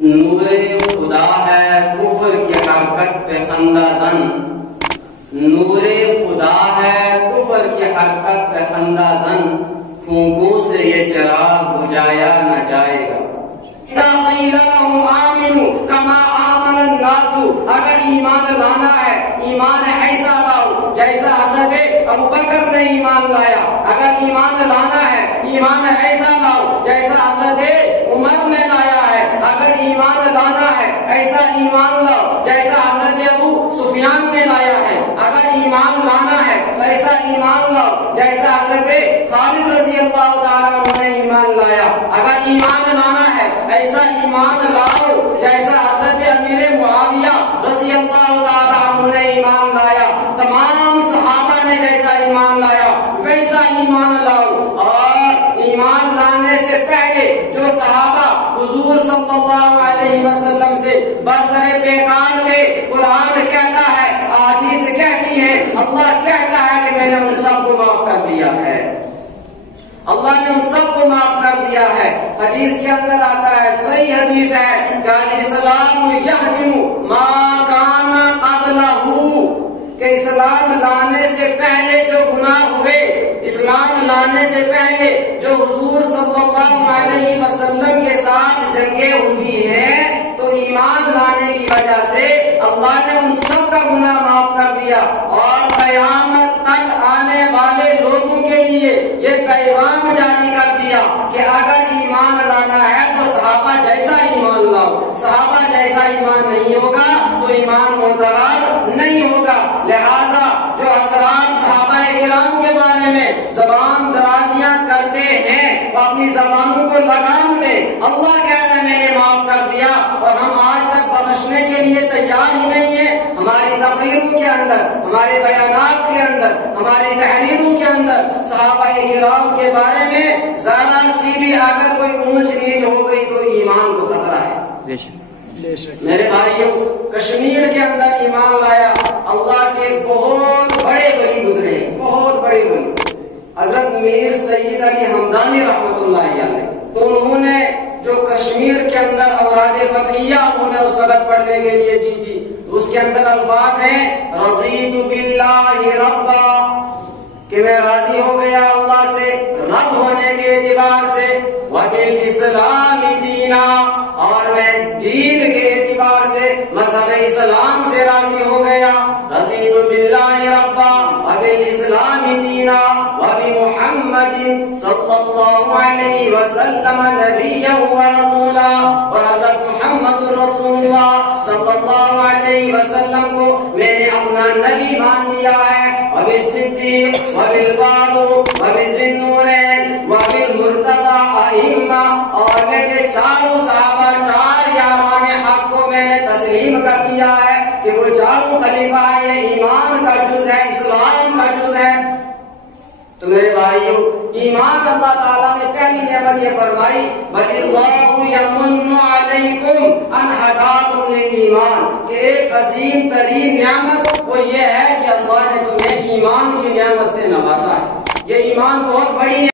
نور خدا ہے کفر کی حرکت پہ خندہ زن، نور خدا ہے کفر کی حرکت پہ خندہ زن، پھونکوں سے یہ چراغ بجھایا نہ جائے گا۔ اذا قیل لهم آمنوا کما آمن الناس، اگر ایمان لانا ہے ایمان ایسا لاؤ جیسا حضرت ابوبکر نے ایمان لایا، اگر ایمان لانا ہے ایمان ایسا لاؤ جیسا حضرت عمر نے لایا ہے، اگر ایمان لانا ہے ایسا ایمان لاؤ جیسا حضرت ابو سفیان نے لایا ہے، اگر ایمان لانا ہے ایسا ایمان لاؤ جیسا حضرت خالد رضی اللہ تعالیٰ عنہ نے ایمان لایا، اگر ایمان لانا ہے ایسا ایمان لاؤ جیسا حضرت امیر معاویہ رضی اللہ تعالیٰ عنہ نے ایمان لایا، تمام صحابہ نے جیسا ایمان لایا ویسا ایمان لاؤ۔ اور ایمان لانے سے پہلے جو صحابہ حضور صلی اللہ علیہ وسلم سے برسر پیکار تھے، قرآن کہتا ہے، احادیث کہتی ہے، اللہ کہتا ہے کہ میں نے ان سب کو معاف کر دیا ہے، اللہ نے ان سب کو معاف کر دیا ہے۔ حدیث کے اندر آتا ہے، صحیح حدیث ہے کہ الاسلام یہدم ما کان قبلہ، کہ اسلام لانے سے پہلے جو گناہ ہوئے، اسلام لانے سے پہلے جو حضور صلی اللہ علیہ وسلم کے ساتھ جنگیں ہوئی ہیں، تو ایمان لانے کی وجہ سے اللہ نے ان سب کا گناہ معاف کر دیا، اور قیامت تک آنے والے لوگوں کے لیے یہ پیغام جاری کر دیا کہ اگر ایمان لانا ہے تو صحابہ جیسا ایمان لاؤ، صحابہ جیسا ایمان نہیں ہوگا تو ایمان معتبر نہیں ہوگا۔ لہذا جو حضرات صحابہ کرام کے بارے میں زبان درازیاں کرتے ہیں وہ اپنی زبانوں کو لگام دیں، اللہ کہہ رہا ہے میں نے معاف کر دیا، اور ہم آج تک بخشنے کے لیے تیار ہی نہیں ہے۔ ہماری تقریروں کے اندر، ہمارے بیانات کے اندر، ہماری تحریروں کے اندر صحابہ کرام کے بارے میں ذرا سی بھی اگر کوئی اونچ نیچ ہو گئی تو ایمان کو خطرہ ہے۔ میرے بھائیوں، کشمیر کے اندر ایمان لایا اللہ کے بہت بڑے ولی گزرے، بہت بڑے ولی، حضرت میر سید علی ہمدانی رحمت اللہ علیہ، تو انہوں نے جو کشمیر کے اندر اوراد فتحیہ انہوں نے اس وقت پڑھنے کے لیے دی تھی، اس کے اندر الفاظ ہیں رضیت باللہ ربا، کہ میں راضی ہو گیا اللہ سے رب ہونے کے اعتبار سے، وبالاسلام دینا، اور میں دین کے اعتبار سے مذہب اسلام سے راضی ہو گیا، رضیت باللہ ربا وبالاسلام دینا وبمحمد صلی اللہ علیہ وسلم نبیا ورسولا، اور حضرت محمد رسول اللہ صلی اللہ علیہ وسلم کو میں نے اپنا نبی مان لیا ہے، وبالصدیق وبالفاروق وبذی النورین وبالمرتضی ائمہ، اور میرے چاروں صحابہ، چار یاران حق کو میں نے تسلیم کر دیا ہے کہ وہ چاروں خلیفہ یہ ایمان کا جز ہے، اسلام کا جز ہے۔ تو میرے بھائیوں، ایمان اللہ تعالیٰ نے پہلی نعمت یہ فرمائی، بل اللہ یمن علیکم ان ہداکم للایمان، کہ ایک عظیم ترین نعمت وہ یہ ہے کہ اللہ نے تمہیں ایمان کی نعمت سے نوازا ہے۔ یہ ایمان بہت بڑی